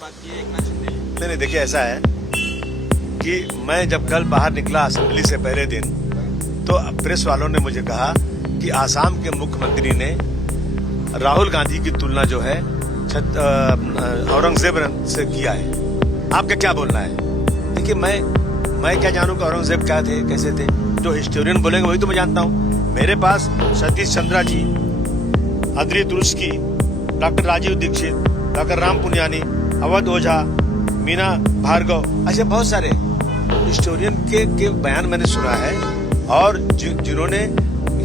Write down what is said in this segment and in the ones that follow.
बात की है एकनाथ शिंदे ने। नहीं, देखिए ऐसा है कि मैं जब कल बाहर निकला असेंबली से पहले दिन, तो प्रेस वालों ने मुझे कहा कि आसाम के मुख्यमंत्री ने राहुल गांधी की तुलना जो है औरंगजेब से किया है। आपका क्या बोलना है? देखिए मैं क्या जानूं कि औरंगजेब क्या थे, कैसे थे? जो हिस्टोरियन बोलेंगे वही तो मैं जानता हूं। मेरे पास Satish Chandra ji, Audrey Truschke, doctor Rajiv Dixit, doctor Ram Puniyani, Awadh Ojha, Meena Bhargav, ऐसे बहुत सारे हिस्टोरियन के बयान मैंने सुना है। और जिन्होंने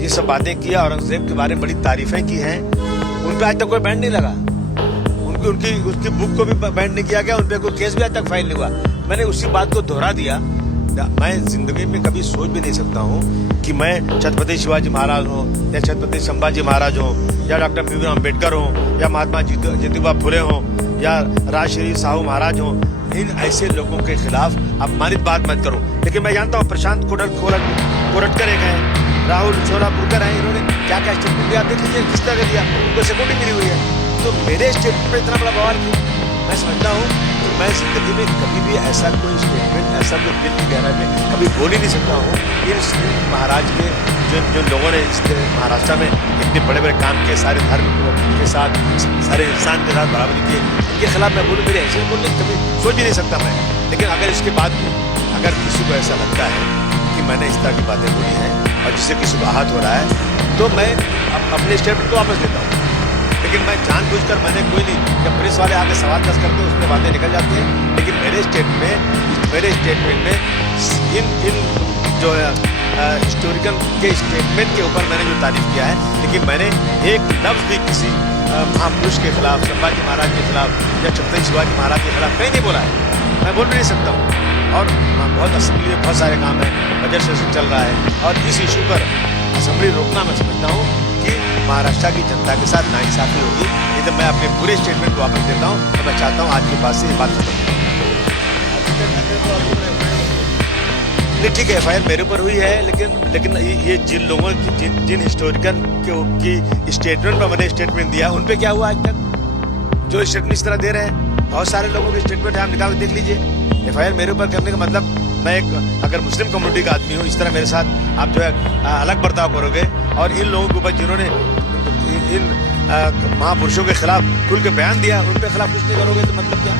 ये सब बातें किया, औरंगजेब के बारे में बड़ी तारीफें की हैं, उन पे आज तक कोई बैंड नहीं लगा। उसकी बुक को भी बैंड नहीं किया गया, उन पे कोई केस भी आज तक फाइल नहीं हुआ। मैंने उसी बात को दोहरा दिया। मैं जिंदगी में कभी सोच भी नहीं सकता हूँ कि मैं छत्रपति शिवाजी महाराज हूँ या छत्रपति संभाजी महाराज हूँ या डॉक्टर भीमराव अम्बेडकर हूँ या महात्मा ज्योतिबा फुले हों या राजश्री साहू महाराज हों। इन ऐसे लोगों के खिलाफ अपमानित बात मत करो। लेकिन मैं जानता हूँ प्रशांत कोरटकर एक हैं, राहुल छोलापुरकर हैं, इन्होंने क्या क्या स्टेटमेंट दिया, देख लीजिए किस तरह दिया, उनको सिक्योरिटी मिली हुई है। तो मेरे स्टेटमेंट में इतना बड़ा बवाल क्यों? मैं समझता हूँ कि मैं जिंदगी में कभी भी ऐसा कोई स्टेटमेंट, ऐसा कोई दिल की गहराई में कभी बोल ही नहीं सकता हूँ। इन महाराज के जो लोगों ने इस महाराष्ट्र में इतने बड़े बड़े काम किए, सारे धार्मिक के साथ, सारे इंसान के साथ बराबरी किए, इनके खिलाफ मैं बोलूँ, मेरे ऐसे बोलने कभी सोच भी नहीं सकता मैं। लेकिन अगर इसके बाद भी अगर किसी को ऐसा लगता है कि मैंने इस तरह की बातें बोली हैं और जिससे किसी को आहत हो रहा है, तो मैं अपने स्टेटमेंट को वापस लेता हूँ। लेकिन मैं जानबूझकर मैंने कोई नहीं, जब प्रेस वाले आके सवाल दस करते हैं उसमें बातें निकल जाती हैं। लेकिन मेरे स्टेटमेंट में इन जो हिस्टोरिकल के स्टेटमेंट के ऊपर मैंने जो तारीफ किया है, लेकिन मैंने एक लफ्ज भी किसी महापुरुष के खिलाफ, संभाजी महाराज के खिलाफ या छत्रपति शिवाजी महाराज के खिलाफ कहीं नहीं बोला है। मैं बोल भी नहीं सकता हूँ। और बहुत असेंबली में बहुत सारे काम है, बजट सेशन चल रहा है और इस इशू पर असेंबली रोकना मैं समझता हूँ कि महाराष्ट्र की जनता के साथ नाइंसाफी होगी। नहीं तो मैं अपने पूरे स्टेटमेंट को वापस देता हूँ और मैं चाहता हूँ आज के बाद से ये बात खत्म। नहीं, ठीक है, एफआईआर मेरे ऊपर हुई है, लेकिन ये जिन लोगों की जिन हिस्टोरिकल की स्टेटमेंट पर मैंने स्टेटमेंट दिया, उन पे क्या हुआ आज तक? जो स्टेटमेंट इस तरह दे रहे हैं, बहुत सारे लोगों के स्टेटमेंट है, आप निकाल के देख लीजिए। एफआईआर मेरे ऊपर करने का मतलब मैं एक अगर मुस्लिम कम्युनिटी का आदमी हूँ, इस तरह मेरे साथ आप जो है अलग बर्ताव करोगे और इन लोगों के ऊपर जिन्होंने इन महापुरुषों के खिलाफ खुल के बयान दिया, उन पे खिलाफ कुछ नहीं करोगे, तो मतलब क्या?